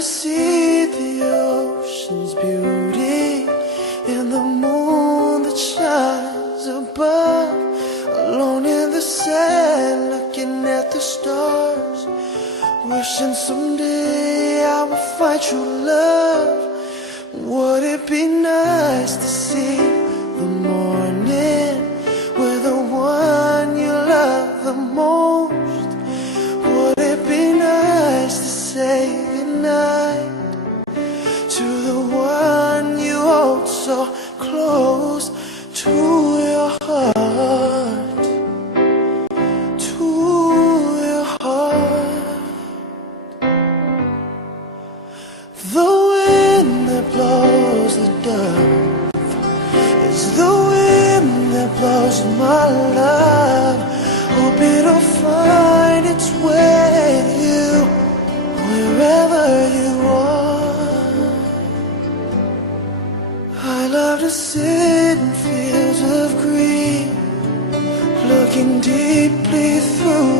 to see the ocean's beauty and the moon that shines above. Alone in the sand, looking at the stars, wishing someday I would find true love. Would it be nice to see the morning with the one you love the most? Would it be nice to say goodnight to the one you hold so close to your heart, to your heart? The wind that blows the dove is the wind that blows my love. Hope it'll find its way to you wherever you are. I love to sit in fields of green, looking deeply through